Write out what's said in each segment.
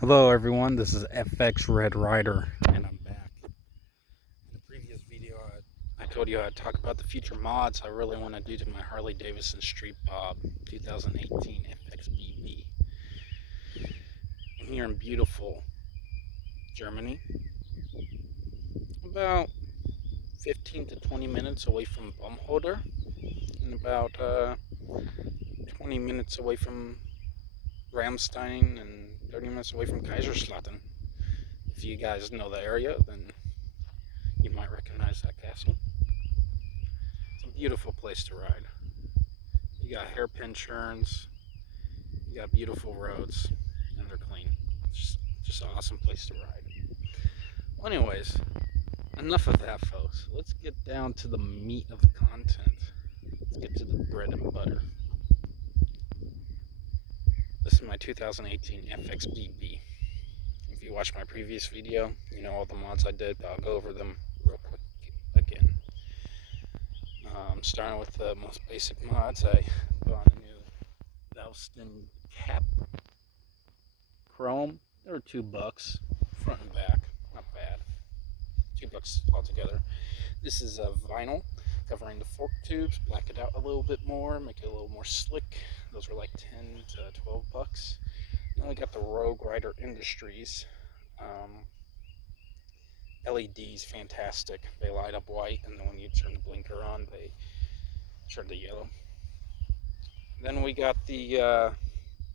Hello everyone, this is FX Red Rider, and I'm back. In the previous video, I told you I'd talk about the future mods I really want to do to my Harley Davidson Street Bob 2018 Fxbb. I'm here in beautiful Germany, about 15 to 20 minutes away from Baumholder, and about 20 minutes away from Ramstein, and 30 minutes away from Kaiserslautern. If you guys know the area, then you might recognize that castle. It's a beautiful place to ride. You got hairpin turns, you got beautiful roads, and they're clean. It's just an awesome place to ride. Well, anyways, enough of that, folks. Let's get down to the meat of the content. Let's get to the bread and butter. This is my 2018 Fxbb. If you watched my previous video, you know all the mods I did, but I'll go over them real quick again. Starting with the most basic mods, I put on a new Valston cap, chrome. They were $2, front and back, not bad. $2 altogether. This is a vinyl covering the fork tubes, black it out a little bit more, make it a little more slick. Those were like 10 to $12. Then we got the Rogue Rider Industries. LEDs, fantastic. They light up white, and then when you turn the blinker on, they turn to yellow. Then we got the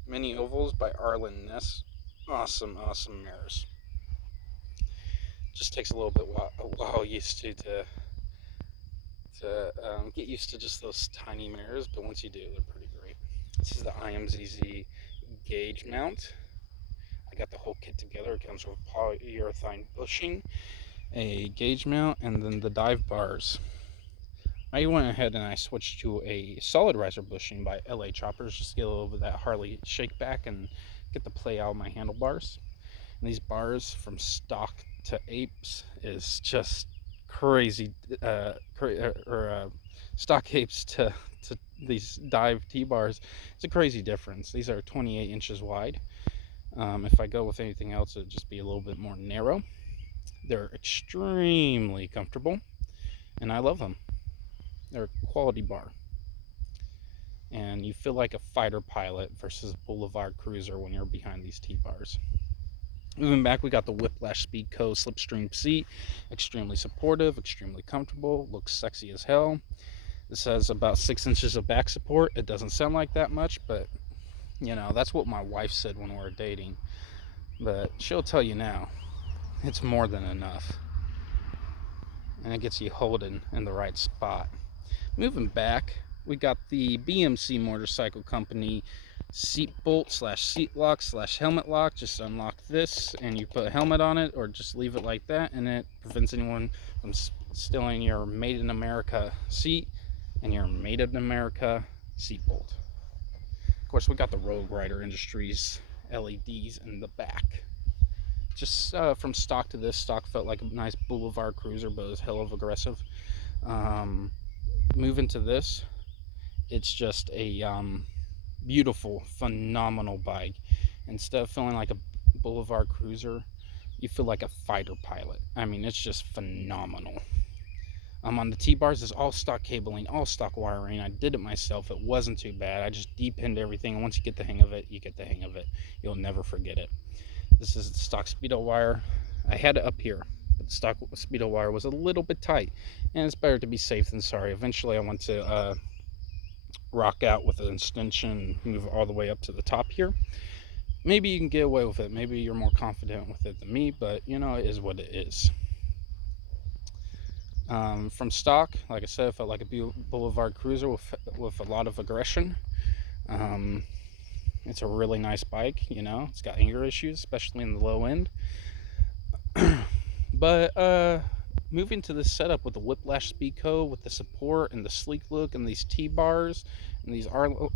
mini ovals by Arlen Ness. Awesome mirrors. Just takes a little bit while used to get used to just those tiny mirrors, but once you do, they're pretty great. This is the Imzz gauge mount. I got the whole kit together. It comes with polyurethane bushing, a gauge mount, and then the dive bars. I went ahead and I switched to a solid riser bushing by LA Choppers just to get a little bit of that Harley shake back and get the play out of my handlebars. And these bars from stock to apes is just crazy. Stock apes to these dive T-bars, it's a crazy difference. These are 28 inches wide. If I go with anything else, it would just be a little bit more narrow. They're extremely comfortable, and I love them. They're a quality bar. And you feel like a fighter pilot versus a boulevard cruiser when you're behind these T-bars. Moving back, we got the Whiplash Speedco Slipstream seat. Extremely supportive, extremely comfortable, looks sexy as hell. This has about 6 inches of back support. It doesn't sound like that much, but you know, that's what my wife said when we were dating. But she'll tell you now, it's more than enough. And it gets you holding in the right spot. Moving back, we got the BMC Motorcycle Company seat bolt slash seat lock slash helmet lock. Just unlock this and you put a helmet on it, or just leave it like that, and it prevents anyone from stealing your Made in America seat and your Made in America seat bolt. Of course, we got the Rogue Rider Industries LEDs in the back. Just from stock to this, stock felt like a nice boulevard cruiser, but it was hell of aggressive. Moving to this, it's just a beautiful, phenomenal bike. Instead of feeling like a boulevard cruiser, you feel like a fighter pilot. I mean, it's just phenomenal. On the T-bars is all stock cabling, all stock wiring. I did it myself. It wasn't too bad. I just depinned everything, and once you get the hang of it, you get the hang of it. You'll never forget it. This is the stock speedo wire. I had it up here, but the stock speedo wire was a little bit tight, and it's better to be safe than sorry. Eventually, I want to rock out with an extension and move all the way up to the top here. Maybe you can get away with it. Maybe you're more confident with it than me, but you know, it is what it is. From stock, like I said, it felt like a boulevard cruiser with a lot of aggression. It's a really nice bike, you know. It's got anger issues, especially in the low end. But moving to this setup with the Whiplash Speedco, with the support and the sleek look and these T-bars and these Orlen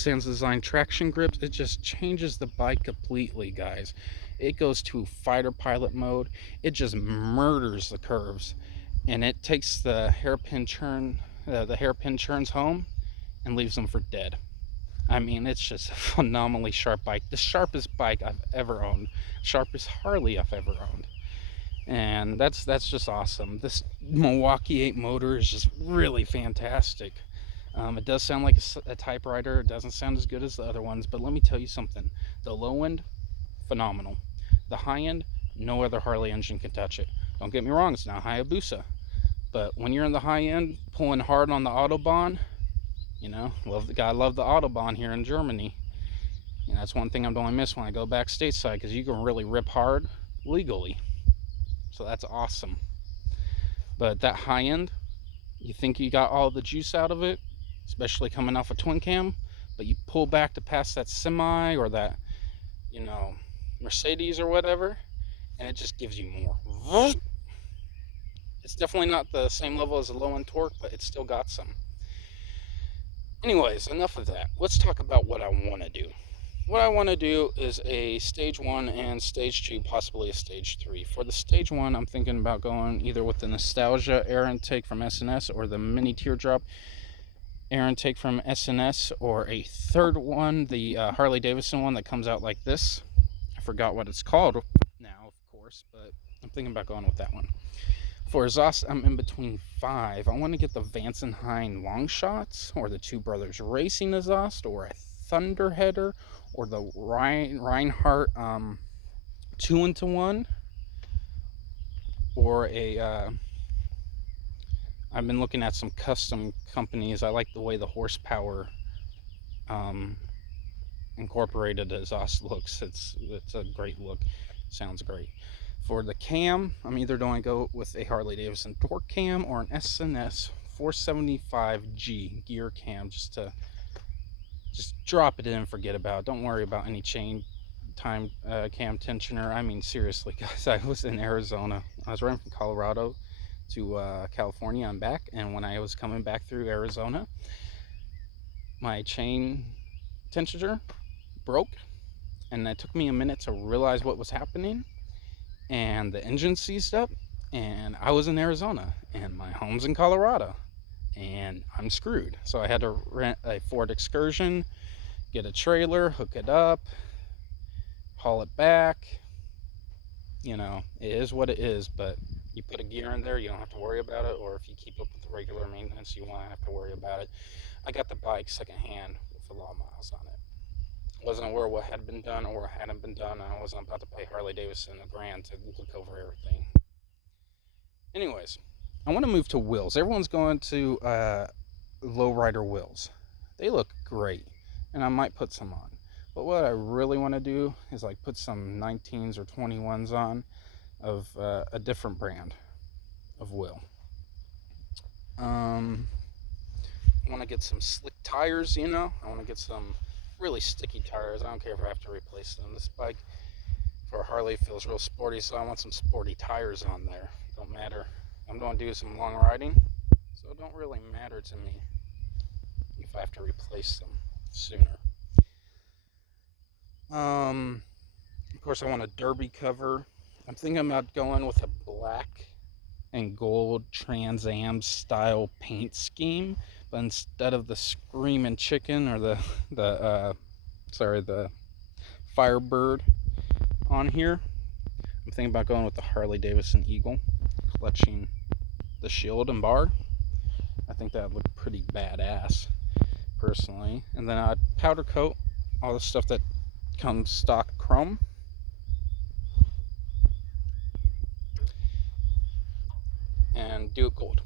Sands Design traction grips, it just changes the bike completely, guys. It goes to fighter pilot mode. It just murders the curves, and it takes the hairpin turns home and leaves them for dead. I mean, it's just a phenomenally sharp bike. The sharpest bike I've ever owned. Sharpest Harley I've ever owned. And that's just awesome. This Milwaukee 8 motor is just really fantastic. It does sound like a typewriter. It doesn't sound as good as the other ones, but let me tell you something. The low end, phenomenal. The high end, no other Harley engine can touch it. Don't get me wrong, it's not Hayabusa. But when you're in the high end, pulling hard on the Autobahn, gotta love the Autobahn here in Germany. And that's one thing I'm going to miss when I go back stateside, because you can really rip hard legally. So that's awesome. But that high end, you think you got all the juice out of it, especially coming off a twin cam, but you pull back to pass that semi or that, Mercedes or whatever, and it just gives you more. It's definitely not the same level as the low end torque, but it's still got some. Anyways, enough of that. Let's talk about what I want to do. What I want to do is a stage 1 and stage 2, possibly a stage 3. For the stage 1, I'm thinking about going either with the Nostalgia air intake from S&S or the Mini Teardrop air intake from S&S, or a third one, the Harley Davidson one that comes out like this. I forgot what it's called now, of course, but I'm thinking about going with that one. For exhaust, I'm in between 5. I want to get the Vance & Hine long shots, or the Two Brothers Racing exhaust, or a Thunderheader, or the Reinhardt 2-into-1, or I've been looking at some custom companies. I like the way the horsepower incorporated exhaust looks. It's a great look. Sounds great. For the cam, I'm either going to go with a Harley Davidson torque cam or an S&S 475G gear cam, just drop it in and forget about it. Don't worry about any chain time cam tensioner. I mean, seriously, guys, I was in Arizona. I was running from Colorado to California and back, and when I was coming back through Arizona, my chain tensioner broke, and it took me a minute to realize what was happening, and the engine seized up, and I was in Arizona, and my home's in Colorado, and I'm screwed. So I had to rent a Ford Excursion, get a trailer, hook it up, haul it back. It is what it is, but you put a gear in there, you don't have to worry about it, or if you keep up with the regular maintenance, you won't have to worry about it. I got the bike secondhand with a lot of miles on it. Wasn't aware what had been done or what hadn't been done. I wasn't about to pay Harley Davidson $1,000 to look over everything. Anyways, I want to move to wheels. Everyone's going to lowrider wheels. They look great, and I might put some on. But what I really want to do is like put some 19s or 21s on of a different brand of wheel. I want to get some slick tires, I want to get some really sticky tires. I don't care if I have to replace them. This bike for a Harley feels real sporty, so I want some sporty tires on there. Don't matter. I'm going to do some long riding, so it don't really matter to me if I have to replace them sooner. Of course, I want a derby cover. I'm thinking about going with a black and gold Trans Am style paint scheme, but instead of the Screaming Chicken or the Firebird on here, I'm thinking about going with the Harley Davidson Eagle, clutching the shield and bar. I think that would look pretty badass, personally. And then I'd powder coat all the stuff that comes stock chrome. And do it gold,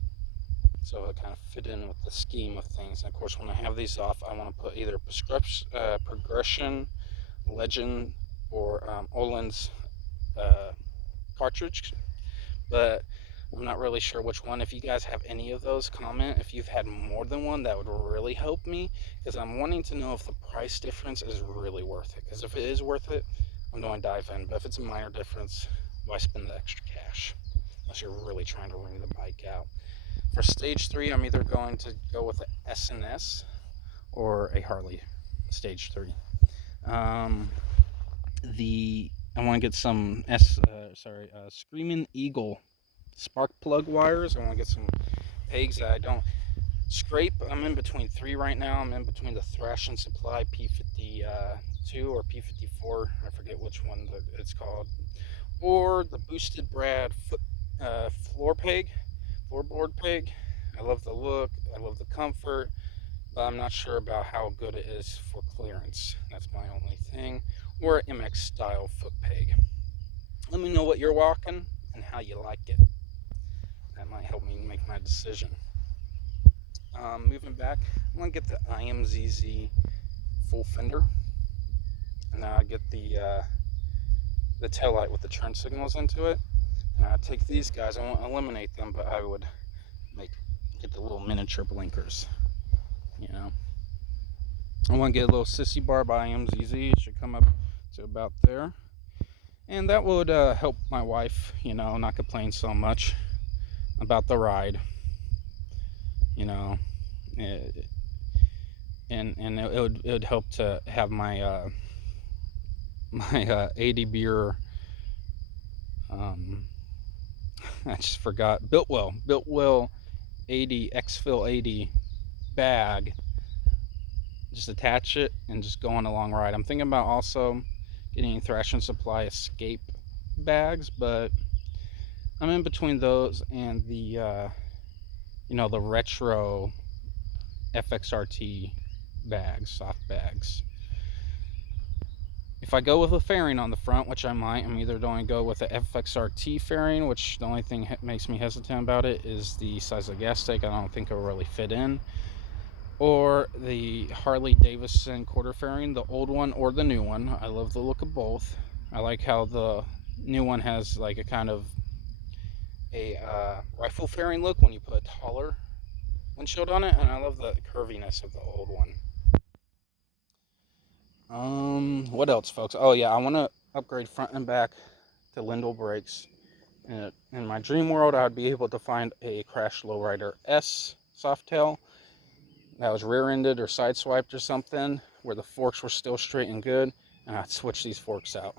so it kind of fit in with the scheme of things. And of course, when I have these off, I want to put either Progression, Legend, or Olin's cartridge, but I'm not really sure which one. If you guys have any of those, comment. If you've had more than one, that would really help me, because I'm wanting to know if the price difference is really worth it. Because if it is worth it, I'm going to dive in. But if it's a minor difference, why spend the extra cash? Unless you're really trying to wring the bike out. For stage 3, I'm either going to go with an S&S or a Harley stage 3. I want to get some Screaming Eagle spark plug wires. I want to get some pegs that I don't Scrape, I'm in between 3 right now. I'm in between the Thrash and Supply P52 or P54, I forget which one it's called, or the Boosted Brad floorboard peg. I love the look, I love the comfort, but I'm not sure about how good it is for clearance. That's my only thing. Or MX style foot peg. Let me know what you're walking and how you like it. That might help me make my decision. Moving back, I'm gonna get the Imzz full fender, and now I get the taillight with the turn signals into it. And I take these guys. I won't eliminate them, but I would get the little miniature blinkers. You know, I want to get a little sissy bar by Imzz. It should come up to about there, and that would help my wife. You know, not complain so much about the ride. You know, and it would help to have my my 80 beer. I just forgot. Builtwell 80 Xfill 80 bag. Just attach it and just go on a long ride. I'm thinking about also getting Thrash and Supply escape bags, but I'm in between those and the the retro FXRT bags, soft bags. If I go with a fairing on the front, which I might, I'm either going to go with the FXRT fairing, which the only thing that makes me hesitant about it is the size of the gas tank. I don't think it'll really fit in. Or the Harley Davidson quarter fairing, the old one or the new one. I love the look of both. I like how the new one has like a kind of a rifle fairing look when you put a taller windshield on it, and I love the curviness of the old one. What else, folks? Oh yeah, I want to upgrade front and back to Lindell brakes. In my dream world, I'd be able to find a Crash Lowrider S softail that was rear-ended or sideswiped or something, where the forks were still straight and good, and I'd switch these forks out.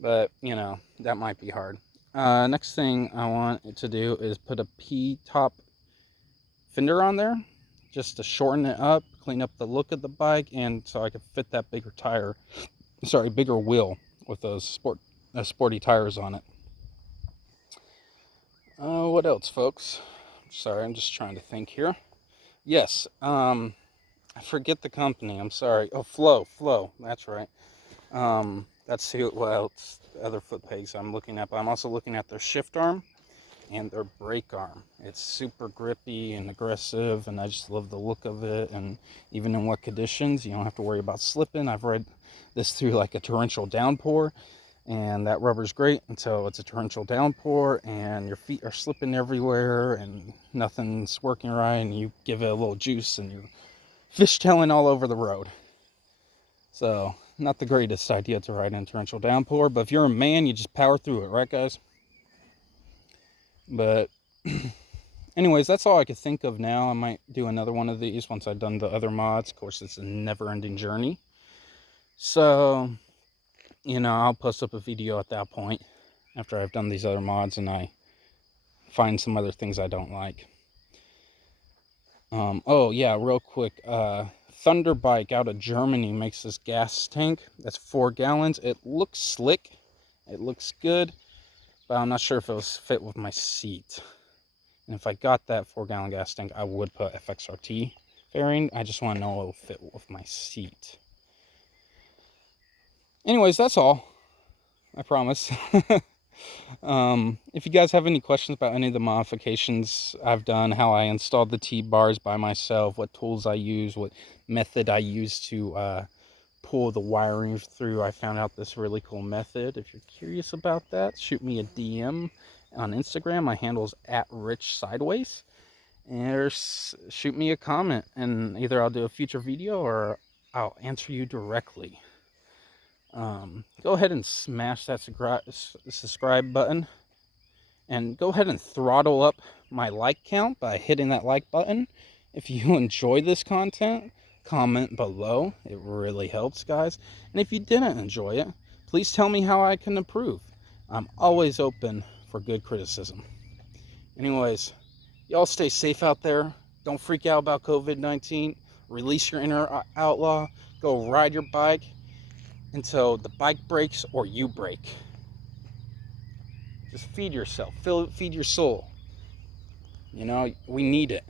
But, you know, that might be hard. Next thing I want to do is put a P-top fender on there, just to shorten it up, clean up the look of the bike, and so I could fit that bigger wheel with those sporty tires on it. What else, folks? Sorry, I'm just trying to think here. Yes, I forget the company. I'm sorry. Oh, Flow. That's right. That's what else, other foot pegs I'm looking at. But I'm also looking at their shift arm and their brake arm. It's super grippy and aggressive, and I just love the look of it. And even in wet conditions, you don't have to worry about slipping. I've read this through like a torrential downpour, and that rubber's great until it's a torrential downpour and your feet are slipping everywhere and nothing's working right, and you give it a little juice and you're fishtailing all over the road. So, not the greatest idea to ride in torrential downpour, but if you're a man, you just power through it, right, guys? But anyways, that's all I could think of now. I might do another one of these once I've done the other mods. Of course, it's a never-ending journey. So, you know, I'll post up a video at that point after I've done these other mods and I find some other things I don't like. Oh yeah, real quick, Thunder Bike out of Germany makes this gas tank that's 4 gallons. It looks slick, it looks good, but I'm not sure if it was fit with my seat. And if I got that 4-gallon gas tank, I would put FXRT fairing. I just want to know it will fit with my seat. Anyways, that's all. I promise. If you guys have any questions about any of the modifications I've done, how I installed the T-bars by myself, what tools I use, what method I use to pull the wiring through, I found out this really cool method. If you're curious about that, shoot me a DM on Instagram. My handle's @RichSideways. And shoot me a comment, and either I'll do a future video or I'll answer you directly. Go ahead and smash that subscribe button, and go ahead and throttle up my like count by hitting that like button. If you enjoy this content, comment below. It really helps, guys. And if you didn't enjoy it, please tell me how I can improve. I'm always open for good criticism. Anyways, y'all stay safe out there. Don't freak out about COVID-19. Release your inner outlaw. Go ride your bike until the bike breaks or you break. Just feed yourself. Feed your soul. You know, we need it,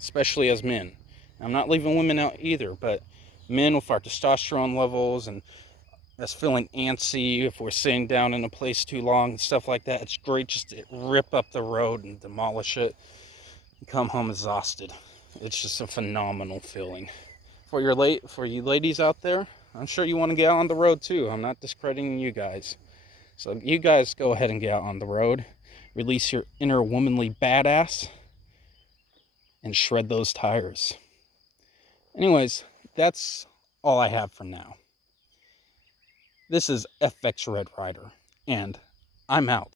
especially as men. I'm not leaving women out either, but men with our testosterone levels and us feeling antsy if we're sitting down in a place too long and stuff like that, it's great just to rip up the road and demolish it and come home exhausted. It's just a phenomenal feeling. For you ladies out there, I'm sure you want to get out on the road too. I'm not discrediting you guys. So you guys go ahead and get out on the road. Release your inner womanly badass and shred those tires. Anyways, that's all I have for now. This is FX Red Rider, and I'm out.